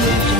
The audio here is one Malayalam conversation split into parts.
പ്രതിഷേധം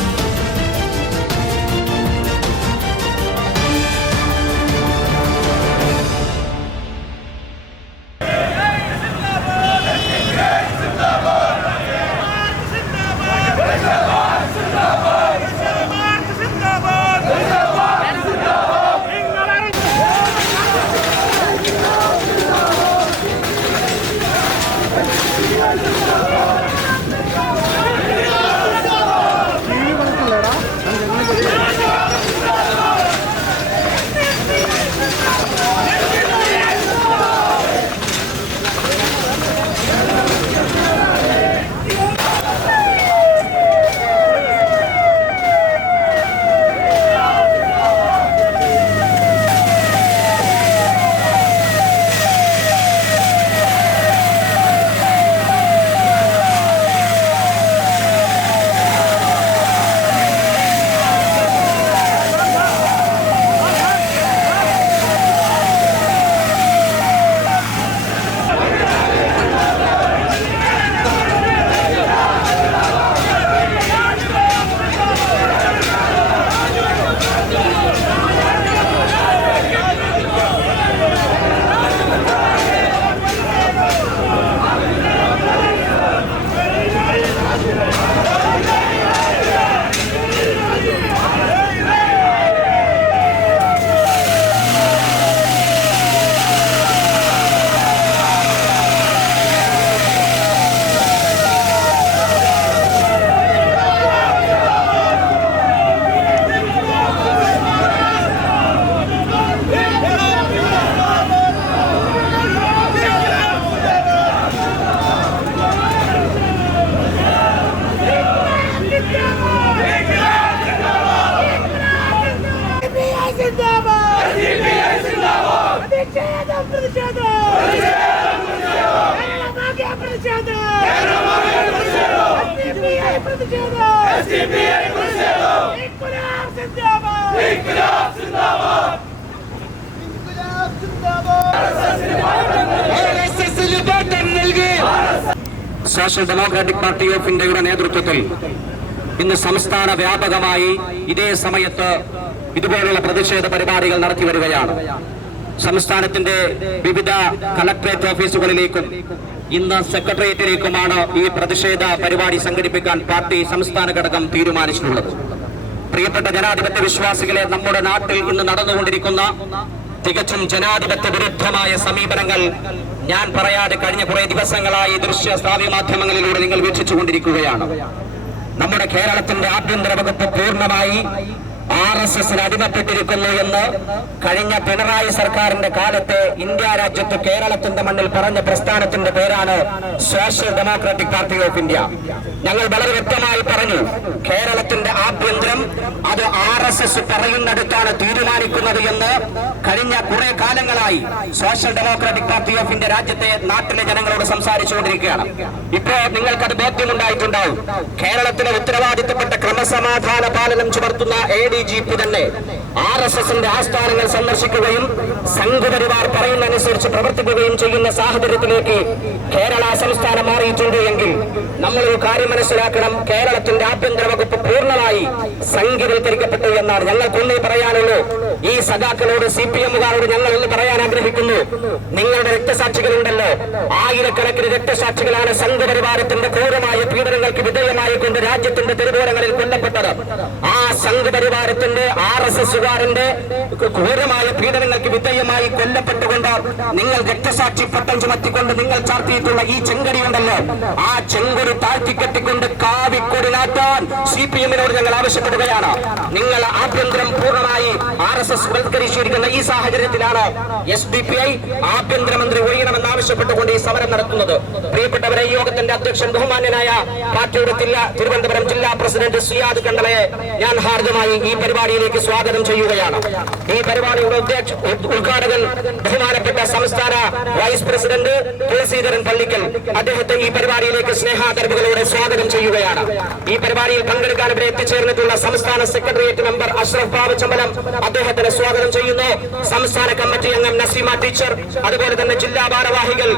സോഷ്യൽ ഡെമോക്രാറ്റിക് പാർട്ടി ഓഫ് ഇന്ത്യയുടെ നേതൃത്വത്തിൽ ഇന്ന് സംസ്ഥാന വ്യാപകമായി ഇതേ സമയത്ത് ഇതുപോലുള്ള പ്രതിഷേധ പരിപാടികൾ നടത്തി വരികയാണ്. സംസ്ഥാനത്തിന്റെ വിവിധ കളക്ടറേറ്റ് ഓഫീസുകളിലേക്കും ഇന്ന് സെക്രട്ടേറിയറ്റിലേക്കുമാണ് ഈ പ്രതിഷേധ പരിപാടി സംഘടിപ്പിക്കാൻ പാർട്ടി സംസ്ഥാന ഘടകം തീരുമാനിച്ചിട്ടുള്ളത്. പ്രിയപ്പെട്ട ജനാധിപത്യ വിശ്വാസികളെ നമ്മുടെ നാട്ടിൽ ഇന്ന് നടന്നുകൊണ്ടിരിക്കുന്ന തികച്ചും ജനാധിപത്യ വിരുദ്ധമായ സമീപനങ്ങൾ ഞാൻ പറയാതെ കഴിഞ്ഞ കുറെ ദിവസങ്ങളായി ദൃശ്യ ശ്രാവ്യ മാധ്യമങ്ങളിലൂടെ നിങ്ങൾ വീക്ഷിച്ചുകൊണ്ടിരിക്കുകയാണ്. നമ്മുടെ കേരളത്തിന്റെ ആഭ്യന്തര വകുപ്പ് പൂർണമായി ആർ എസ് എസിന് അടിമപ്പെട്ടിരിക്കുന്നു എന്ന് കഴിഞ്ഞ പിണറായി സർക്കാരിന്റെ കാലത്തെ ഇന്ത്യ രാജ്യത്ത് കേരളത്തിന്റെ മണ്ണിൽ പറഞ്ഞ പ്രസ്ഥാനത്തിന്റെ പേരാണ് social democratic party of India ഞങ്ങൾ വളരെ വ്യക്തമായി പറഞ്ഞു കേരളത്തിന്റെ ആഭ്യന്തരം അത് ആർ എസ് എസ് പറയുന്നിടത്താണ് തീരുമാനിക്കുന്നത് എന്ന് കഴിഞ്ഞ കുറെ കാലങ്ങളായി social democratic party of India രാജ്യത്തെ നാട്ടിലെ ജനങ്ങളോട് സംസാരിച്ചുകൊണ്ടിരിക്കുകയാണ്. ഇപ്പോ നിങ്ങൾക്കത് ബോധ്യമുണ്ടായിട്ടുണ്ടാവും. കേരളത്തിലെ ഉത്തരവാദിത്തപ്പെട്ട ക്രമസമാധാന പാലനം ചുമർത്തുന്ന എ ഡി ജി പി തന്നെ ആർ എസ് എസിന്റെ ആസ്ഥാനങ്ങൾ സന്ദർശിക്കുകയും സംഘപരിവാർ പറയുന്നതനുസരിച്ച് പ്രവർത്തിക്കുകയും ചെയ്യുന്ന സാഹചര്യത്തിലേക്ക് കേരള സംസ്ഥാനം മാറിയിട്ടുണ്ട് എങ്കിൽ നമ്മൾ ഒരു കാര്യം മനസ്സിലാക്കണം. കേരളത്തിന്റെ ആഭ്യന്തര വകുപ്പ് പൂർണമായി സംഘവൽക്കരിക്കപ്പെട്ടു എന്നാണ് ഞങ്ങൾക്കൊന്നേ പറയാനുള്ളൂ. ഈ സഖാക്കളോട് സി പി എമ്മുകാരോട് ഞങ്ങൾ ഒന്ന് പറയാൻ ആഗ്രഹിക്കുന്നു. നിങ്ങളുടെ രക്തസാക്ഷികളുണ്ടല്ലോ. ആയിരക്കണക്കിന് രക്തസാക്ഷികളാണ് സംഘപരിവാരത്തിന്റെ ക്രൂരമായ പീഡനങ്ങൾക്ക് വിധേയമായി കൊണ്ട് രാജ്യത്തിന്റെ തെരുവോരങ്ങളിൽ കൊല്ലപ്പെട്ടത്. ആ സംഘപരിവാരത്തിന്റെ ആർ എസ് എസുകാരന്റെ ക്രൂരമായ പീഡനങ്ങൾക്ക് വിധേയമായി കൊല്ലപ്പെട്ടുകൊണ്ട് നിങ്ങൾ രക്തസാക്ഷി പട്ടം ചുമത്തിക്കൊണ്ട് നിങ്ങൾ ചാർത്തിയിട്ടുള്ള ഈ ചെങ്കടി ഉണ്ടല്ലോ. ആ ചെങ്കൊടി താഴ്ത്തിക്കെട്ടിക്കൊണ്ട് കാവിക്കൊടി നാട്ടാൻ സി പി എമ്മിനോട് ഞങ്ങൾ ആവശ്യപ്പെടുകയാണ്. നിങ്ങൾ ആഭ്യന്തരം പൂർണമായി ആർ എസ് എസ് വൽക്കരിച്ചിരിക്കുന്ന ഈ സാഹചര്യത്തിലാണ് എസ് ഡി പി ഐ ആഭ്യന്തരമന്ത്രി ഒഴിയണമെന്ന് ആവശ്യപ്പെട്ടുകൊണ്ട് ഈ സമരം നടത്തുന്നത്. പ്രിയപ്പെട്ടവരെ യോഗത്തിന്റെ അധ്യക്ഷൻ ബഹുമാന്യനായ പാർട്ടിയുടെ തിരുവനന്തപുരം ജില്ലാ പ്രസിഡന്റ് സിയാദ് കണ്ടളയെ ഞാൻ ഹാർദമായി ഈ പരിപാടിയിലേക്ക് സ്വാഗതം ചെയ്യുകയാണ്. ഈ പരിപാടിയുടെ ഉദ്ഘാടകൻ ബഹുമാനപ്പെട്ട സംസ്ഥാന വൈസ് പ്രസിഡന്റ് തുളസീധരൻ പള്ളിക്കൽ അദ്ദേഹത്തെ ഈ പരിപാടിയിലേക്ക് സ്നേഹാദരവുകളോടെ സ്വാഗതം ചെയ്യുകയാണ്. ഈ പരിപാടിയിൽ പങ്കെടുക്കാൻ ഇവിടെ എത്തിച്ചേർന്നിട്ടുള്ള സംസ്ഥാന സെക്രട്ടേറിയറ്റ് മെമ്പർ അഷ്റഫ് ബാബു ചമ്പലം അദ്ദേഹത്തെ തന്നെ സ്വാഗതം ചെയ്യുന്നു. സംസ്ഥാന കമ്മിറ്റി അംഗം നസീമ ടീച്ചർ അതുപോലെ തന്നെ ജില്ലാ ഭാരവാഹികൾ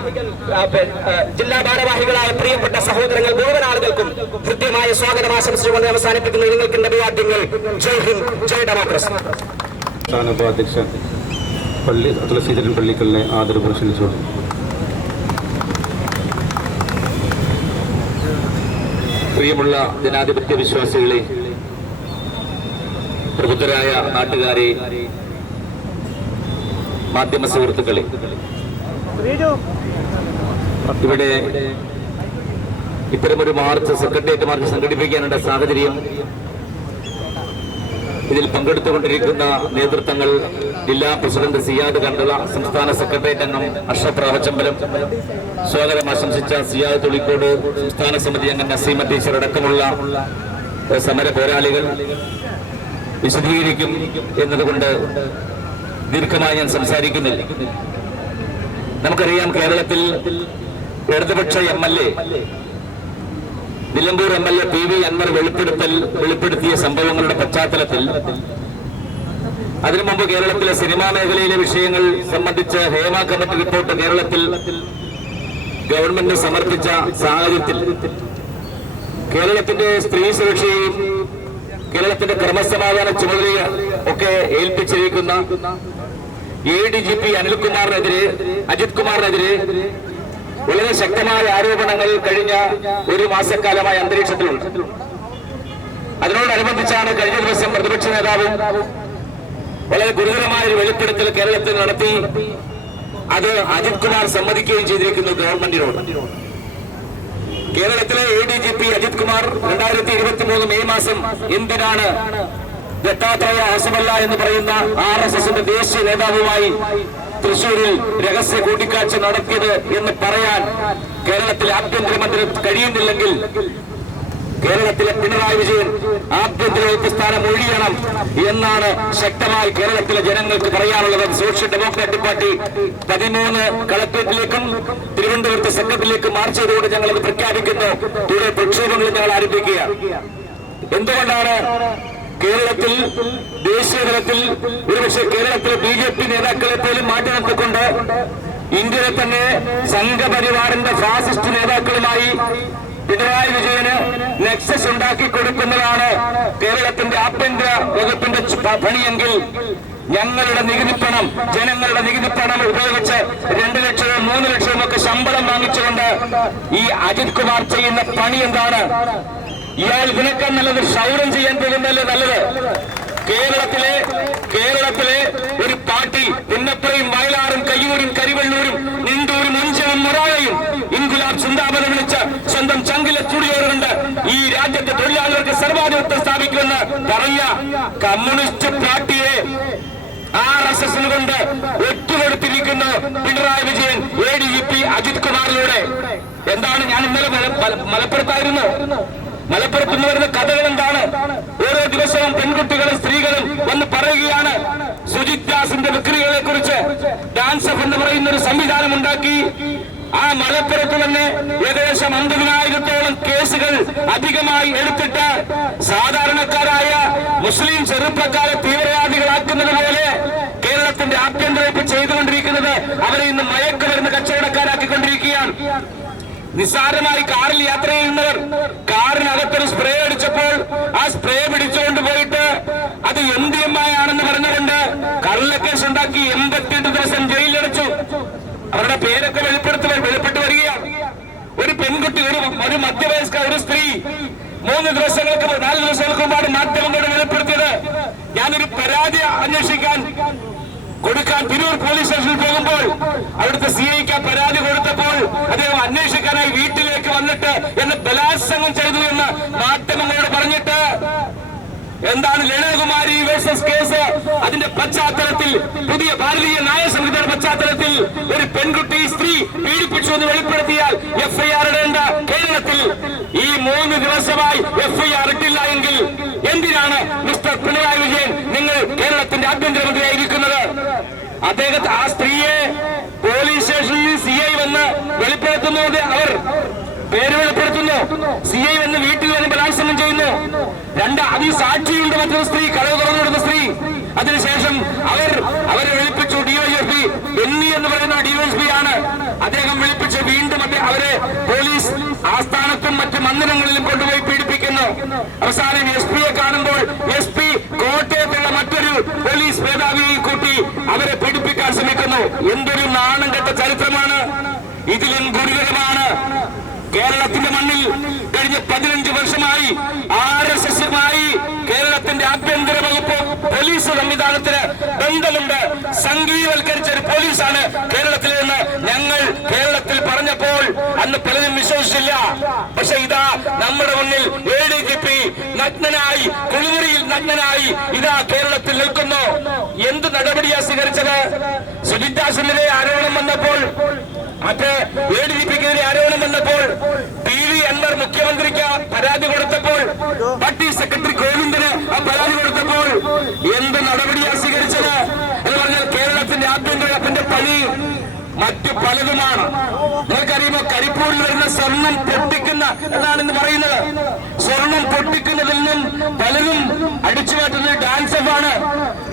ജില്ലാ ഭാരവാഹികളായ പ്രിയപ്പെട്ട സഹോദരങ്ങൾ മുഴുവൻ ആളുകൾക്കും കൃത്യമായ സ്വാഗതം ആശംസിച്ചുകൊണ്ട് അവസാനിപ്പിക്കുന്നു. നിങ്ങൾക്ക് അഭിവാദ്യങ്ങൾ. ജയ് ഹിന്ദ് ജയ് ഡെമോക്രസി. പള്ളി തുളസീധരൻ പള്ളിക്കലിനെ ആദരവ് ക്ഷണിച്ചോളൂ പ്രിയമുള്ള ജനാധിപത്യ വിശ്വാസികളെ പ്രബുദ്ധരായ നാട്ടുകാരെ മാധ്യമ സുഹൃത്തുക്കളെ. ഇവിടെ ഇത്തരമൊരു മാർച്ച് സെക്രട്ടേറിയറ്റ് മാർച്ച് സംഘടിപ്പിക്കാനുള്ള സാഹചര്യം ഇതിൽ പങ്കെടുത്തുകൊണ്ടിരിക്കുന്ന നേതൃത്വങ്ങൾ ജില്ലാ പ്രസിഡന്റ് സിയാദ് കണ്ടള സംസ്ഥാന സെക്രട്ടേറിയറ്റ് അംഗം അഷ്റഫ് റാവച്ചമ്പലം സ്വാഗതം ആശംസിച്ച സിയാദ് തുളിക്കോട് സംസ്ഥാന സമിതി അംഗം നസീമ ടീച്ചർ അടക്കമുള്ള സമര പോരാളികൾ വിശദീകരിക്കും എന്നതുകൊണ്ട് ദീർഘമായി ഞാൻ സംസാരിക്കുന്നില്ല. നമുക്കറിയാം കേരളത്തിൽ ഇടതുപക്ഷ M L A Nilambur M L A P V Anvar വെളിപ്പെടുത്തൽ വെളിപ്പെടുത്തിയ സംഭവങ്ങളുടെ പശ്ചാത്തലത്തിൽ അതിനു മുമ്പ് കേരളത്തിലെ സിനിമാ മേഖലയിലെ വിഷയങ്ങൾ സംബന്ധിച്ച് ഹേമ കമ്മിറ്റി റിപ്പോർട്ട് കേരളത്തിൽ ഗവൺമെന്റ് സമർപ്പിച്ച സാഹചര്യത്തിൽ കേരളത്തിന്റെ സ്ത്രീ സുരക്ഷയെയും കേരളത്തിന്റെ ക്രമസമാധാന ചുമതലയെ ഒക്കെ ഏൽപ്പിച്ചിരിക്കുന്ന എ ഡി ജി പി അനിൽകുമാറിനെതിരെ അജിത് കുമാറിനെതിരെ വളരെ ശക്തമായ ആരോപണങ്ങൾ കഴിഞ്ഞ ഒരു മാസക്കാലമായി അന്തരീക്ഷത്തിലുണ്ട്. അതിനോടനുബന്ധിച്ചാണ് കഴിഞ്ഞ ദിവസം പ്രതിപക്ഷ നേതാവ് വളരെ ഗുരുതരമായ ഒരു വെളിപ്പെടുത്തൽ കേരളത്തിൽ നടത്തി. അത് അജിത് കുമാർ സമ്മതിക്കുകയും ചെയ്തിരിക്കുന്നു ഗവൺമെന്റിനോട്. കേരളത്തിലെ A D G P Ajith Kumar രണ്ടായിരത്തി ഇരുപത്തി മൂന്ന് മെയ് മാസം എന്തിനാണ് ദത്താത്രേയ ആസമല്ല എന്ന് പറയുന്ന ആർ എസ് എസിന്റെ ദേശീയ നേതാവുമായി തൃശൂരിൽ രഹസ്യ കൂട്ടിക്കാഴ്ച നടത്തിയത് എന്ന് പറയാൻ കേരളത്തിലെ ആഭ്യന്തരമന്ത്രി കഴിയുന്നില്ലെങ്കിൽ കേരളത്തിലെ പിണറായി വിജയൻ ആഭ്യന്തര വകുപ്പ് സ്ഥാനം ഒഴിയണം എന്നാണ് ശക്തമായി കേരളത്തിലെ ജനങ്ങൾക്ക് പറയാനുള്ളത്. സോഷ്യൽ ഡെമോക്രാറ്റിക് പാർട്ടി പതിമൂന്ന് കളക്ടറേറ്റിലേക്കും തിരുവനന്തപുരത്ത് സെക്രട്ടറിയിലേക്കും മാർച്ച് ചെയ്തുകൊണ്ട് ഞങ്ങൾ അത് പ്രഖ്യാപിക്കുന്നു. തുടരെ പ്രക്ഷോഭങ്ങൾ ഞങ്ങൾ ആരംഭിക്കുക. എന്തുകൊണ്ടാണ് കേരളത്തിൽ ദേശീയ തലത്തിൽ ഒരുപക്ഷെ കേരളത്തിലെ ബി ജെ പി നേതാക്കളെ പോലും മാറ്റി നിർത്തിക്കൊണ്ട് ഇന്ത്യയിലെ തന്നെ സംഘപരിവാറിന്റെ ഫാസിസ്റ്റ് നേതാക്കളുമായി പിണറായി വിജയന് നെക്സസ് ഉണ്ടാക്കി കൊടുക്കുന്നതാണ് കേരളത്തിന്റെ ആഭ്യന്തര വകുപ്പിന്റെ പണിയെങ്കിൽ ഞങ്ങളുടെ നികുതിപ്പണം ജനങ്ങളുടെ നികുതിപ്പണം ഉപയോഗിച്ച് രണ്ട് ലക്ഷവും മൂന്ന് ലക്ഷവും ഒക്കെ ശമ്പളം വാങ്ങിച്ചുകൊണ്ട് ഈ അജിത് കുമാർ ചെയ്യുന്ന പണി എന്താണ്? ഇയാൾ ഇതിനേക്കാൾ നല്ലത് ക്ഷൗരം ചെയ്യാൻ പോകുന്നതല്ലേ നല്ലത്? കേരളത്തിലെ കേരളത്തിലെ ഒരു പാർട്ടി ഇന്നത്രയും വയലാറും കയ്യൂരും കരിവള്ളൂരും കമ്മ്യൂണിസ്റ്റ് പാർട്ടിയെ ആർ എസ് എസിന് കൊണ്ട് ഒറ്റുകൊടുത്തിരിക്കുന്നു Pinarayi Vijayan A D G P Ajith കുമാറിലൂടെ. എന്താണ് ഞാൻ ഇന്നലെ മല- മല- മലപ്പുറത്തായിരുന്നു മലപ്പുറത്ത് നിന്ന് വരുന്ന കഥകൾ എന്താണ്? ഓരോ ദിവസവും പെൺകുട്ടികളും സ്ത്രീകളും വന്ന് പറയുകയാണ്. സുജിത് ദാസിന്റെ വിക്രികളെ കുറിച്ച് ഡാൻസ് എന്ന് പറയുന്ന ഒരു സംവിധാനം ഉണ്ടാക്കി. ആ മലപ്പുറത്ത് തന്നെ ഏകദേശം അമ്പതിനായിരത്തോളം കേസുകൾ അധികമായി എടുത്തിട്ട് സാധാരണക്കാരായ മുസ്ലിം ചെറുപ്പക്കാരെ തീവ്രവാദികളാക്കുന്നത് പോലെ കേരളത്തിന്റെ ആഭ്യന്തര ഇപ്പൊ ചെയ്തുകൊണ്ടിരിക്കുന്നത് അവരെ ഇന്ന് മയക്കുമരുന്ന് കച്ചവടക്കാരാക്കിക്കൊണ്ടിരിക്കുകയാണ്. നിസ്സാരമായി കാറിൽ യാത്ര ചെയ്യുന്നവർ കാറിനകത്തൊരു സ്പ്രേ അടിച്ചപ്പോൾ ആ സ്പ്രേ പിടിച്ചുകൊണ്ട് പോയിട്ട് അത് എം ഡി എം ആണെന്ന് പറഞ്ഞുകൊണ്ട് കള്ളക്കേസ് ഉണ്ടാക്കി എൺപത്തിയെട്ട് ദിവസം ജയിലിലടച്ചു. അവരുടെ പേരൊക്കെ വെളിപ്പെടുത്തി വെളിപ്പെട്ട് വരികയാണ്. ഒരു പെൺകുട്ടി ഒരു ഒരു മധ്യവയസ്ക ഒരു സ്ത്രീ മൂന്ന് ദിവസങ്ങൾക്ക് നാല് ദിവസങ്ങൾക്ക് മുമ്പാണ് മാധ്യമങ്ങളോട് വെളിപ്പെടുത്തിയത്. ഞാനൊരു പരാതി അന്വേഷിക്കാൻ കൊടുക്കാൻ തിരൂർ പോലീസ് സ്റ്റേഷനിൽ പോകുമ്പോൾ അവിടുത്തെ സി ഐക്ക് പരാതി കൊടുത്തപ്പോൾ അദ്ദേഹം അന്വേഷിക്കാനായി വീട്ടിലേക്ക് വന്നിട്ട് എന്നെ ബലാത്സംഗം ചെയ്തു എന്ന് മാധ്യമങ്ങളോട് പറഞ്ഞിട്ട് എന്താണ് ലളിതകുമാരി വേഴ്സസ് കേസ്? അതിന്റെ പശ്ചാത്തലത്തിൽ പുതിയ ഭാരതീയ ന്യായ സംഹിതയുടെ പശ്ചാത്തലത്തിൽ ഒരു പെൺകുട്ടി സ്ത്രീ പീഡിപ്പിച്ചു എന്ന് വെളിപ്പെടുത്തിയാൽ എഫ്ഐആർ ഇടേണ്ട കേരളത്തിൽ ഈ മൂന്ന് ദിവസമായി എഫ്ഐആർ ഇട്ടില്ല എങ്കിൽ എന്തിനാണ് മിസ്റ്റർ പിണറായി വിജയൻ നിങ്ങൾ കേരളത്തിന്റെ ആഭ്യന്തരമന്ത്രിയായിരിക്കുന്നത്? അദ്ദേഹത്തെ ആ സ്ത്രീയെ പോലീസ് സ്റ്റേഷനിൽ സി ഐ വന്ന് വെളിപ്പെടുത്തുന്നത് അവർ പേര് വെളിപ്പെടുത്തുന്നു സി ഐ വന്ന് വീട്ടിൽ വന്ന് ബലാത്സംഗം ചെയ്യുന്നു. രണ്ട് അതിൽ സാക്ഷിയുണ്ട് മറ്റൊരു സ്ത്രീ കളവ് തുറന്നിടുന്ന സ്ത്രീ. അതിനുശേഷം അവർ അവരെ വിളിപ്പിച്ചു ഡിവൈഎഫ്പി എന്നി എന്ന് പറയുന്ന ഡിവൈഎസ്പി ആണ്. അദ്ദേഹം വിളിപ്പിച്ച് വീണ്ടും അവരെ പോലീസ് ആസ്ഥാനത്തും മറ്റ് മന്ദിരങ്ങളിലും കൊണ്ടുപോയി പീഡിപ്പിക്കുന്നു. അവസാനം എസ് പിയെ കാണുമ്പോൾ എസ് പി കോട്ടയത്തുള്ള മറ്റൊരു പോലീസ് മേധാവിയെ കൂട്ടി അവരെ പീഡിപ്പിക്കാൻ ശ്രമിക്കുന്നു. എന്തൊരു നാണം കെട്ട ചരിത്രമാണ്. ഇതിലും ഗുരുതരമാണ്. കേരളത്തിന്റെ മണ്ണിൽ കഴിഞ്ഞ പതിനഞ്ച് വർഷമായി ആർ എസ് എസുമായി കേരളത്തിന്റെ ആഭ്യന്തര വകുപ്പ് പോലീസ് സംവിധാനത്തിന് ബന്ധമുണ്ട്. സംഘീവൽക്കരിച്ച ഒരു പോലീസാണ് കേരളത്തിൽ നിന്ന് ഞങ്ങൾ കേരളത്തിൽ പറഞ്ഞപ്പോൾ അന്ന് പലരും വിശ്വസിച്ചില്ല. പക്ഷെ ഇതാ നമ്മുടെ മുന്നിൽ എ ഡി ജി പി നഗ്നനായി കുളിമുറിയിൽ നഗ്നനായി ഇതാ കേരളത്തിൽ നിൽക്കുന്നു. എന്ത് നടപടിയാ സ്വീകരിച്ചത്? സുജിത്താസിനെതിരെ ആരോപണം വന്നപ്പോൾ മറ്റേ ഡി ആരോപണം വന്നപ്പോൾ പി വി അൻവർ മുഖ്യമന്ത്രിക്ക് പരാതി കൊടുത്തപ്പോൾ പാർട്ടി സെക്രട്ടറി ഗോവിന്ദന് ആ പരാതി കൊടുത്തപ്പോൾ എന്ത് നടപടിയാ സ്വീകരിച്ചത് എന്ന് പറഞ്ഞാൽ കേരളത്തിന്റെ ആഭ്യന്തരത്തിന്റെ പണി മറ്റു പലതുമാണ്. നിങ്ങൾക്കറിയുമോ കരിപ്പൂരിൽ വരുന്ന സ്വർണം പൊട്ടിക്കുന്ന എന്നാണ് ഇന്ന് പറയുന്നത്. സ്വർണം പൊട്ടിക്കുന്നതിൽ നിന്നും പലരും അടിച്ചു മാറ്റുന്നത് ഡാൻസ് ഓഫ് ആണ്.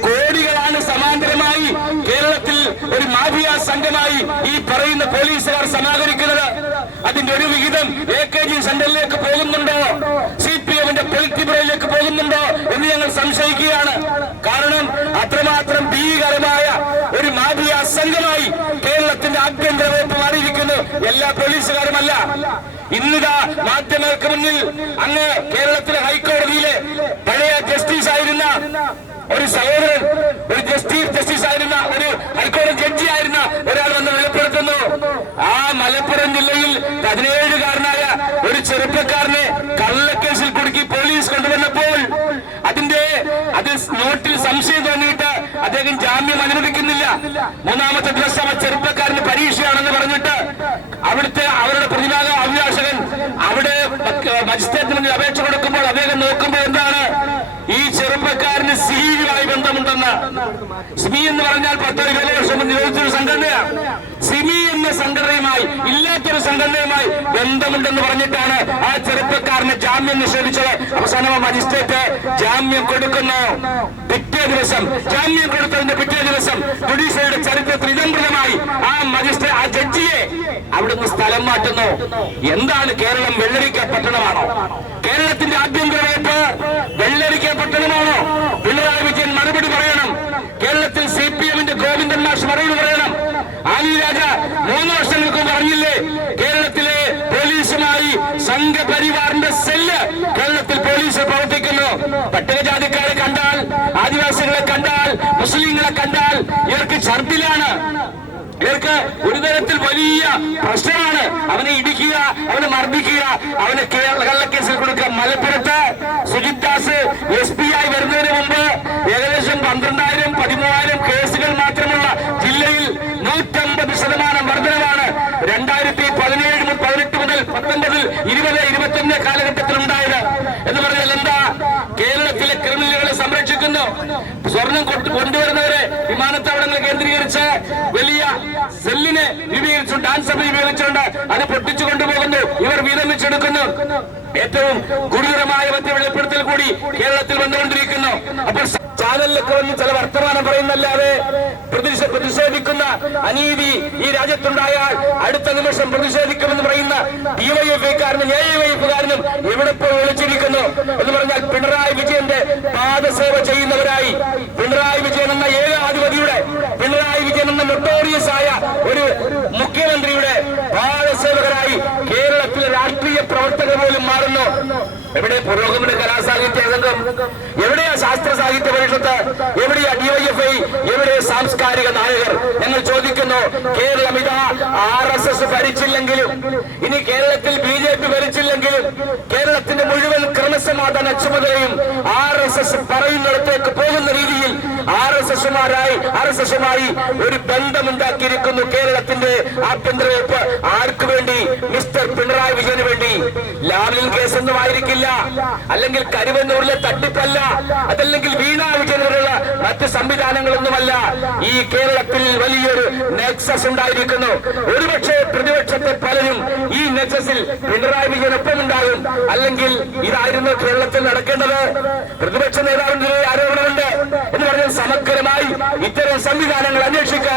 കോടികളാണ് സമാന്തരമായി കേരളത്തിൽ ഒരു മാഫിയ സംഘമായി ഈ പറയുന്ന പോലീസുകാർ സമാഹരിക്കുന്നത്. അതിന്റെ ഒരു വിഹിതം എ കെ ജി സെന്ററിലേക്ക് പോകുന്നുണ്ടോ? സി പി എമ്മിന്റെ പൊളിറ്റിബ്രയിലേക്ക് പോകുന്നുണ്ടോ എന്ന് ഞങ്ങൾ സംശയിക്കുകയാണ്. കാരണം അത്രമാത്രം ഭീകരമായ ഒരു മാഫിയ സംഘമായി കേരളത്തിന്റെ ആഭ്യന്തര വകുപ്പ് മാറിയിരിക്കുന്നു. എല്ലാ പോലീസുകാരുമല്ല. ഇന്നിതാ മാധ്യമങ്ങൾക്ക് മുന്നിൽ അങ്ങ് കേരളത്തിലെ ഹൈക്കോടതിയിലെ പഴയ ജസ്റ്റിസ് ആയിരുന്ന ഒരു സഹോദരൻ ഒരു ജസ്റ്റിസ് ജസ്റ്റിസ് ആയിരുന്ന ഒരു ഹൈക്കോടതി ജഡ്ജി ആയിരുന്ന ഒരാൾ വന്ന് വെളിപ്പെടുത്തുന്നു. ആ മലപ്പുറം ജില്ലയിൽ പതിനേഴുകാരനായ ഒരു ചെറുപ്പക്കാരനെ കള്ളക്കേസിൽ കുടുക്കി പോലീസ് കൊണ്ടുവന്നപ്പോൾ അതിന്റെ അത് നോട്ടിൽ സംശയം തോന്നിയിട്ട് അദ്ദേഹം ജാമ്യം അനുവദിക്കുന്നില്ല. മൂന്നാമത്തെ ദിവസം ആ ചെറുപ്പക്കാരന് പരീക്ഷയാണെന്ന് പറഞ്ഞിട്ട് അവിടുത്തെ അവരുടെ പ്രതിഭാഗം അവിടെ മജിസ്ട്രേറ്റിന് മുന്നിൽ അപേക്ഷ കൊടുക്കുമ്പോൾ അദ്ദേഹം നോക്കുമ്പോൾ എന്താണ്? ഈ ചെറുപ്പക്കാരന് സിയുമായി ബന്ധമുണ്ടെന്ന്. സിമി എന്ന് പറഞ്ഞാൽ പത്തോ ഇരുപത് വർഷം നിരോധിച്ചൊരു സംഘടനയാണ്. സിമി എന്ന സംഘടനയുമായി ഇല്ലാത്തൊരു സംഘടനയുമായി ബന്ധമുണ്ടെന്ന് പറഞ്ഞിട്ടാണ് ആ ചെറുപ്പക്കാരന് ജാമ്യം നിഷേധിച്ചത്. അവസാനം മജിസ്ട്രേറ്റ് ജാമ്യം കൊടുക്കുന്നു. പിറ്റേ ദിവസം ജാമ്യം കൊടുത്തതിന്റെ പിറ്റേ ദിവസം ജുഡീഷ്യറിയുടെ ചരിത്രത്തിൽ ഇതംപ്രദമായി ആ മജിസ്ട്രേറ്റ് ആ ജഡ്ജിയെ അവിടുന്ന് സ്ഥലം മാറ്റുന്നു. എന്താണ് കേരളം വെള്ളരിക്ക പട്ടണമാണോ? കേരളത്തിന്റെ ആഭ്യന്തരമായിട്ട് വെള്ളരിക്ക പട്ടണമാണോ? പിണറായി വിജയൻ മറുപടി പറയണം. കേരളത്തിൽ സി പി എമ്മിന്റെ ഗോവിന്ദൻ മാഷ് മറുപടി പറയണം. ആലി രാജ മൂന്ന് വർഷങ്ങൾക്കും പറഞ്ഞില്ലേ പോലീസുമായി സംഘപരിവാറിന്റെ സെല്ല് കേരളത്തിൽ പോലീസ് പ്രവർത്തിക്കുന്നു. പട്ടികജാതിക്കാരെ കണ്ടാൽ ആദിവാസികളെ കണ്ടാൽ മുസ്ലിങ്ങളെ കണ്ടാൽ ഇവർക്ക് ഛർദിലാണ്. ഇവർക്ക് ഒരു തരത്തിൽ വലിയ പ്രശ്നമാണ്. അവനെ ഇടിക്കുക അവനെ മർദ്ദിക്കുക അവനെ കേരള കള്ളക്കേസിൽ കൊടുക്കുക മലപ്പുറത്ത് സുജിത് ദാസ് എസ് പി ആയി വരുന്നതിന് മുമ്പ് ഏകദേശം പന്ത്രണ്ടായിരം പതിമൂവായിരം കേസുകൾ മാത്രമുള്ള ജില്ലയിൽ നൂറ്റമ്പത് ശതമാനം വർധനമാണ് രണ്ടായിരത്തി പതിനേഴ് മുതൽ പതിനെട്ട് മുതൽ പത്തൊമ്പതിൽ ഇരുപത് ഇരുപത്തൊന്ന് കാലഘട്ടത്തിൽ ഉണ്ടായത് എന്ന് പറഞ്ഞാൽ എന്താ കേരളത്തിലെ ക്രിമിനലുകളെ സംരക്ഷിക്കുന്നു സ്വർണം കൊണ്ടു- കൊണ്ടുവരുന്നവരെ കേന്ദ്രീകരിച്ച് വലിയ സെല്ലിനെ രൂപീകരിച്ചു ഡാൻസ് സഭ രൂപീകരിച്ചുകൊണ്ട് അത് പൊട്ടിച്ചു കൊണ്ടുപോകുന്നു. ഇവർ വീതം വെച്ചെടുക്കുന്നു ഏറ്റവും ഗുരുതരമായ മറ്റു വെളിപ്പെടുത്തൽ കൂടി കേരളത്തിൽ വന്നുകൊണ്ടിരിക്കുന്നു. അപ്പോൾ ചാനലിലൊക്കെ ചില വർത്തമാനം പറയുന്നല്ലാതെ പ്രതിഷേ- പ്രതിഷേധിക്കുന്ന അനീതി ഈ രാജ്യത്തുണ്ടായാൽ അടുത്ത നിമിഷം പ്രതിഷേധിക്കുമെന്ന് പറയുന്ന ഡിവൈഎഫ്ഐക്കാരനും എ വൈഎഫുകാരനും എവിടെ പോയി വിളിച്ചിരിക്കുന്നു എന്ന് പറഞ്ഞാൽ പിണറായി വിജയന്റെ പാദസേവ ചെയ്യുന്നവരായി പിണറായി വിജയൻ എന്ന ഏകാധിപതിയുടെ പിണറായി വിജയൻ എന്ന നൊട്ടോറിയസ് ആയ ഒരു മുഖ്യമന്ത്രിയുടെ പാദസേവകരായി കേരളത്തിലെ രാഷ്ട്രീയ പ്രവർത്തകർ പോലും മാറുന്നു. എവിടെ പുരോഗമന കലാസാഹിത്യ സംഘം എവിടെയാ ശാസ്ത്ര സാഹിത്യ പരിഷത്ത്? എവിടെയാ ഡിവൈഎഫ്ഐ എവിടെ സാംസ്കാരിക നായകർ? ഞങ്ങൾ ചോദിക്കുന്നു കേരളം ഇതാ ആർ എസ് എസ് ഭരിച്ചില്ലെങ്കിലും ഇനി കേരളത്തിൽ ബി ജെ പി ഭരിച്ചില്ലെങ്കിലും കേരളത്തിന്റെ മുഴുവൻ ക്രമസമാധാന ചുമതലയും ആർ എസ് എസ് പറയുന്നിടത്തേക്ക് പോകുന്ന രീതിയിൽ ആർ എസ് എസുമാരായി ആർ എസ് എസുമായി ഒരു ബന്ധമുണ്ടാക്കിയിരിക്കുന്നു കേരളത്തിന്റെ ആഭ്യന്തര വകുപ്പ്. ആർക്ക് വേണ്ടി? മിസ്റ്റർ പിണറായി വിജയന് വേണ്ടി. ലാവ്ലിൻ കേസൊന്നും ആയിരിക്കില്ല ആയിരിക്കില്ല അല്ലെങ്കിൽ കരുവന്നൂരിലെ തട്ടിപ്പല്ല. അതല്ലെങ്കിൽ വീണ വിജയനുള്ള മറ്റ് സംവിധാനങ്ങളൊന്നുമല്ല. ഈ കേരളത്തിൽ വലിയൊരു നെക്സസ് ഉണ്ടായിരിക്കുന്നു. ഒരുപക്ഷെ പ്രതിപക്ഷത്തെ പലരും ഈ നെക്സസിൽ പിണറായി വിജയൻ ഒപ്പം ഉണ്ടാകും. അല്ലെങ്കിൽ ഇതായിരുന്നു കേരളത്തിൽ നടക്കേണ്ടത്. പ്രതിപക്ഷ നേതാവിന്റെ ആരോപണമുണ്ട്. എന്ന് പറഞ്ഞാൽ സമഗ്രമായി ഇത്തരം സംവിധാനങ്ങൾ അന്വേഷിക്കാൻ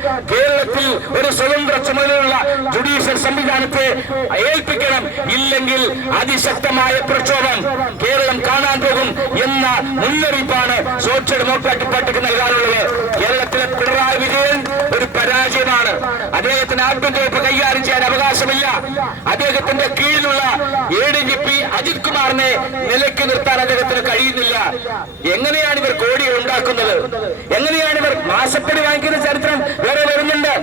കേരളത്തിൽ ഒരു സ്വതന്ത്ര ചുമതലയുള്ള ജുഡീഷ്യൽ സംവിധാനത്തെ ഏൽപ്പിക്കണം ഇല്ലെങ്കിൽ അതിശക്തമായ പ്രക്ഷോഭം കേരളം കാണാൻ പോകും എന്ന മുന്നറിയിപ്പാണ് സോഷ്യൽ ഡെമോക്രാറ്റിക് പാർട്ടിക്ക് നൽകാനുള്ളത്. കേരളത്തിലെ പിണറായി വിജയൻ ഒരു പരാജയമാണ്. അദ്ദേഹത്തിന് ആഭ്യന്തരപ്പ് കൈകാര്യം ചെയ്യാൻ അവകാശമില്ല. അദ്ദേഹത്തിന്റെ കീഴിലുള്ള A D G P Ajith കുമാറിനെ നിലയ്ക്ക് നിർത്താൻ അദ്ദേഹത്തിന് കഴിയുന്നില്ല. എങ്ങനെയാണ് ഇവർ കോടികൾ ഉണ്ടാക്കുന്നത്? എങ്ങനെയാണ് ഇവർ മാസപ്പടി വാങ്ങിക്കുന്ന ചരിത്രം വേറെ വരുന്നുണ്ട്.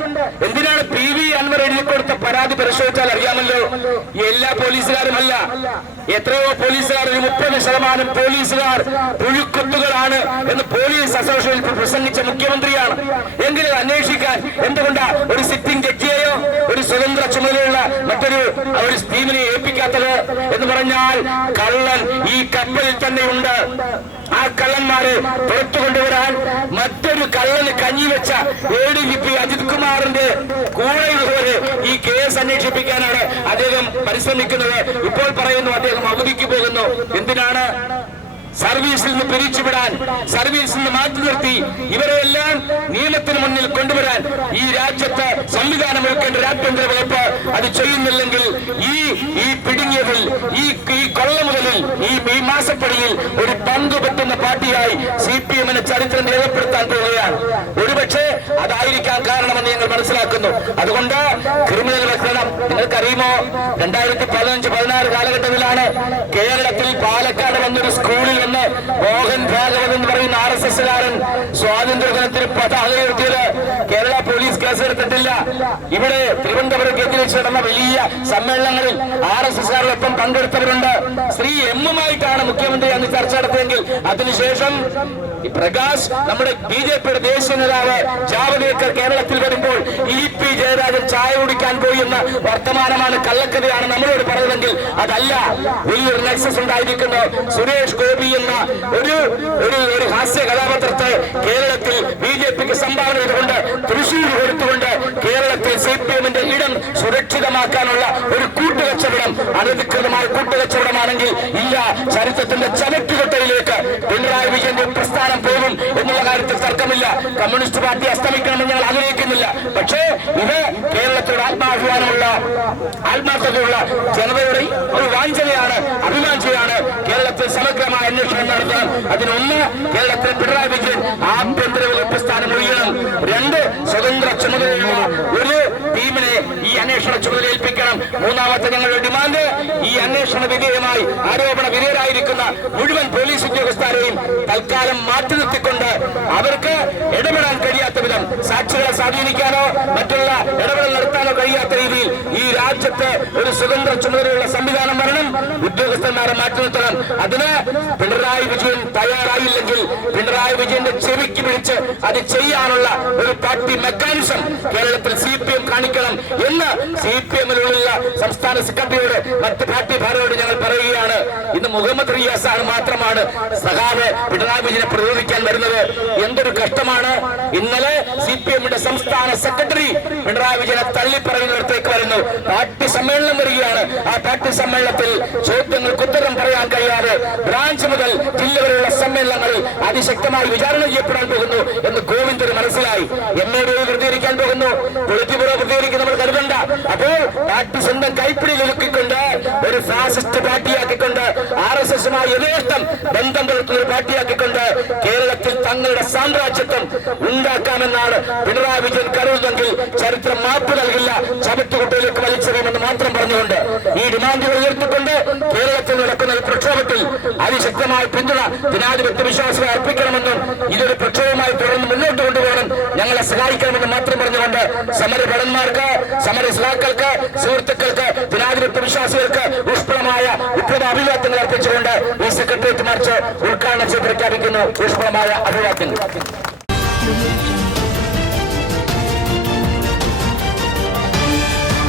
എന്തിനാണ് പി വി അൻവർ എഴുതി കൊടുത്ത പരാതി പരിശോധിച്ചാൽ അറിയാമല്ലോ? എല്ലാ പോലീസുകാരുമല്ല. എത്രയോ പോലീസുകാർ ഒരു മുപ്പത് ശതമാനം പോലീസുകാർ പുഴുക്കുത്തുകളാണ് എന്ന് പോലീസ് അസോസിയേഷൻ പ്രസംഗിച്ച മുഖ്യമന്ത്രിയാണ്. എങ്കിലും അന്വേഷിക്കാൻ എന്തുകൊണ്ടാ ഒരു സിറ്റിംഗ് ജഡ്ജിയെയോ ഒരു സ്വതന്ത്ര ചുമതലയുള്ള മറ്റൊരു ഒരു ടീമിനെ ഏൽപ്പിക്കാത്തത് എന്ന് പറഞ്ഞാൽ കള്ളൻ ഈ കപ്പലിൽ തന്നെയുണ്ട് ആ കള്ളന്മാരെ പുറത്തു കൊണ്ടുവരാൻ മറ്റൊരു കള്ളന് കഞ്ഞി വെച്ച ജി പി അജിത് കുമാറിന്റെ കൂടെയുള്ളവര് ഈ കേസ് അന്വേഷിപ്പിക്കാനാണ് അദ്ദേഹം പരിശ്രമിക്കുന്നത്. ഇപ്പോൾ പറയുന്നു അദ്ദേഹം അവധിക്ക് പോകുന്നു. എന്തിനാണ് സർവീസിൽ നിന്ന് പിരിച്ചുവിടാൻ സർവീസിൽ നിന്ന് മാറ്റി നിർത്തി ഇവരെല്ലാം നിയമത്തിന് മുന്നിൽ കൊണ്ടുവരാൻ ഈ രാജ്യത്ത് സംവിധാനം ഒരുക്കേണ്ട ആഭ്യന്തര വകുപ്പ് അത് ചെയ്യുന്നില്ലെങ്കിൽ ഈ ഈ പിടുങ്ങിയതിൽ ഈ ഈ കൊള്ള മുതലിൽ ഈ ഈ മാസപ്പടിയിൽ ഒരു പങ്ക് പറ്റുന്ന പാർട്ടിയായി സി പി എമ്മിന് ചരിത്രം രേഖപ്പെടുത്താൻ പോവുകയാണ്. ഒരുപക്ഷെ അതായിരിക്കാൻ കാരണമെന്ന് ഞങ്ങൾ മനസ്സിലാക്കുന്നു. അതുകൊണ്ട് ക്രിമിനൽ വെക്കണം നിങ്ങൾക്കറിയുമോ? രണ്ടായിരത്തി പതിനഞ്ച് പതിനാറ് കാലഘട്ടത്തിലാണ് കേരളത്തിൽ പാലക്കാട് വന്നൊരു സ്കൂളിൽ നിന്ന് മോഹൻ ഭാഗവത് എന്ന് പറയുന്ന ആർ എസ് എസ്സുകാരൻ സ്വാതന്ത്ര്യദിനത്തിന് പതാക ഉയർത്തിയത് കേരള പോലീസ് കേസെടുത്തിട്ടില്ല ഇവിടെ തിരുവനന്തപുരം കേന്ദ്രീകരിച്ച് നടന്ന വലിയ സമ്മേളനങ്ങളിൽ ആർ എസ് എസ്കാരോടൊപ്പം പങ്കെടുത്തവരുണ്ട്. ശ്രീ എമ്മുമായിട്ടാണ് മുഖ്യമന്ത്രി അന്ന് ചർച്ച നടത്തിയെങ്കിൽ അതിനുശേഷം പ്രകാശ് നമ്മുടെ ബി ജെ പിയുടെ ദേശീയ നേതാവ് ജാവദേക്കർ കേരളത്തിൽ വരുമ്പോൾ ഇ പി ജയരാജൻ ചായ കുടിക്കാൻ പോയി എന്ന വർത്തമാനമാണ് കള്ളക്കഥയാണ് നമ്മളോട് പറഞ്ഞതെങ്കിൽ അതല്ല വലിയൊരു നെക്സസ് ഉണ്ടായിരിക്കുന്നു. സുരേഷ് ഗോപി എന്ന ഒരു ഒരു ഒരു ഹാസ്യ കഥാപാത്രത്തെ കേരളത്തിൽ ബി ജെ പിക്ക് സംഭാവന ചെയ്തുകൊണ്ട് തൃശൂർ കൊടുത്തുകൊണ്ട് കേരളത്തിൽ സി പി എമ്മിന്റെ ഇടം സുരക്ഷിതമാക്കാനുള്ള ഒരു കൂട്ടുകച്ചവടം അനധികൃതമായ കൂട്ടുകച്ചവടമാണെങ്കിൽ ഇല്ല ചരിത്രത്തിന്റെ ചരട്ടുകൊട്ടയിലേക്ക് പിണറായി വിജയന്റെ പ്രസ്ഥാനം പോകും എന്നുള്ള കാര്യത്തിൽ തർക്കമില്ല. കമ്മ്യൂണിസ്റ്റ് പാർട്ടി അസ്തമിക്കണമെന്ന് ഞങ്ങൾ ആഗ്രഹിക്കുന്നില്ല. പക്ഷേ ഇത് കേരളത്തിലൂടെ ആത്മാഭിമാനമുള്ള ആത്മാർത്ഥതയുള്ള ജനതയുടെ ഒരു വാഞ്ചനയാണ് അഭിമാഞ്ചയാണ് കേരളത്തിൽ സമഗ്രമായ അന്വേഷണം നടത്താൻ അതിനൊന്ന് കേരളത്തിൽ പിണറായി വിജയൻ ആഭ്യന്തര വകുപ്പ് സ്ഥാനം ഒഴിയണം. രണ്ട് സ്വതന്ത്ര ചുമതലയുള്ള അന്വേഷണ ചുമതല ഏൽപ്പിക്കണം. മൂന്നാമത്തെ ഞങ്ങളുടെ ഡിമാൻഡ് ഈ അന്വേഷണ വിധേയമായി ആരോപണ വിധേയരായിരിക്കുന്ന മുഴുവൻ പോലീസ് ഉദ്യോഗസ്ഥരെയും തൽക്കാലം മാറ്റി നിർത്തിക്കൊണ്ട് അവർക്ക് ഇടപെടാൻ കഴിയാത്ത വിധം സാക്ഷികളെ സ്വാധീനിക്കാനോ മറ്റുള്ള ഇടപെടൽ നടത്താനോ കഴിയാത്ത രീതിയിൽ ഈ രാജ്യത്ത് ഒരു സ്വതന്ത്ര ചുമതലയുള്ള സംവിധാനം വരണം ഉദ്യോഗസ്ഥന്മാരെ മാറ്റി നിർത്തണം. അതിന് പിണറായി വിജയൻ തയ്യാറായില്ലെങ്കിൽ പിണറായി വിജയന്റെ ചെവിക്ക് പിടിച്ച് അത് ചെയ്യാനുള്ള ഒരു പാർട്ടി മെക്കാനിസം കേരളത്തിൽ സി പി എം കാണിക്കണം എന്ന് സി പി എമ്മിലുള്ള സംസ്ഥാന സെക്രട്ടറിയോട് മറ്റ് പാർട്ടി ഭാരതോട് ഞങ്ങൾ പറയുകയാണ് ഇന്ന് മുഹമ്മദ് റിയാസ് ആണ് മാത്രമാണ് സഹാബ് പിണറായി വിജയനെ പ്രതിരോധിക്കാൻ വരുന്നത്. എന്തൊരു കഷ്ടമാണ്. ഇന്നലെ സി പി എമ്മിന്റെ സംസ്ഥാന സെക്രട്ടറി പിണറായി വിജയനെ തള്ളിപ്പറയുന്നിടത്തേക്ക് വരുന്നു. പാർട്ടി സമ്മേളനം വരികയാണ്. ആ പാർട്ടി സമ്മേളനത്തിൽ ചോദ്യങ്ങൾക്ക് ഉത്തരം പറയാൻ കഴിയാതെ ബ്രാഞ്ച് മുതൽ ജില്ല വരെയുള്ള സമ്മേളനങ്ങളിൽ അതിശക്തമായി വിചാരണ ചെയ്യപ്പെടാൻ പോകുന്നു എന്ന് ഗോവിന്ദന് മനസ്സിലായി. എം എ പ്രതികരിക്കാൻ പോകുന്നു. പ്രതികരിക്കും നമ്മൾ കരുതണ്ട. അപ്പോൾ പാർട്ടി സ്വന്തം കൈപ്പിടി ഒതുക്കിക്കൊണ്ട് ഒരു ഫാസിസ്റ്റ് പാർട്ടിയാക്കിക്കൊണ്ട് ആർ എസ് എസുമായി യഥേഷ്ടം ബന്ധം പുലർത്തുന്ന ഒരു പാർട്ടിയാക്കിക്കൊണ്ട് കേരളത്തിൽ തങ്ങളുടെ സാമ്രാജ്യത്വം ഉണ്ടാക്കാമെന്നാണ് പിണറായി വിജയൻ കരുതുന്നെങ്കിൽ ചരിത്രം മാപ്പ് നൽകില്ല ചവിട്ടുകുട്ടയിലേക്ക് വലിച്ചെറിയുമെന്ന് മാത്രം പറഞ്ഞുകൊണ്ട് ഈ ഡിമാൻഡുകൾ ഉയർത്തിക്കൊണ്ട് കേരളത്തിൽ നടക്കുന്ന ഒരു പ്രക്ഷോഭത്തിൽ അതിശക്തമായ പിന്തുണ ജനാധിപത്യ വിശ്വാസികളെ അർപ്പിക്കണമെന്നും ഇതൊരു പ്രക്ഷോഭമായി തുടർന്ന് മുന്നോട്ട് കൊണ്ടുപോകണം ഞങ്ങളെ സഹായിക്കണമെന്ന് മാത്രം പറഞ്ഞുകൊണ്ട് സമരഭടന്മാർക്ക് സമര സഹാക്കൾക്ക് സുഹൃത്തുക്കൾക്ക് ജനാധിപത്യ വിശ്വാസികൾക്ക് ഊഷ്മളമായ ഉത്തമ അഭിവാദ്യങ്ങൾ അർപ്പിച്ചുകൊണ്ട് ഈ സെക്രട്ടേറിയറ്റ് മാർച്ച് ഉദ്ഘാടനം ചെയ്ത് പ്രഖ്യാപിക്കുന്നു. ഊഷ്മളമായ അഭിവാദ്യങ്ങൾ.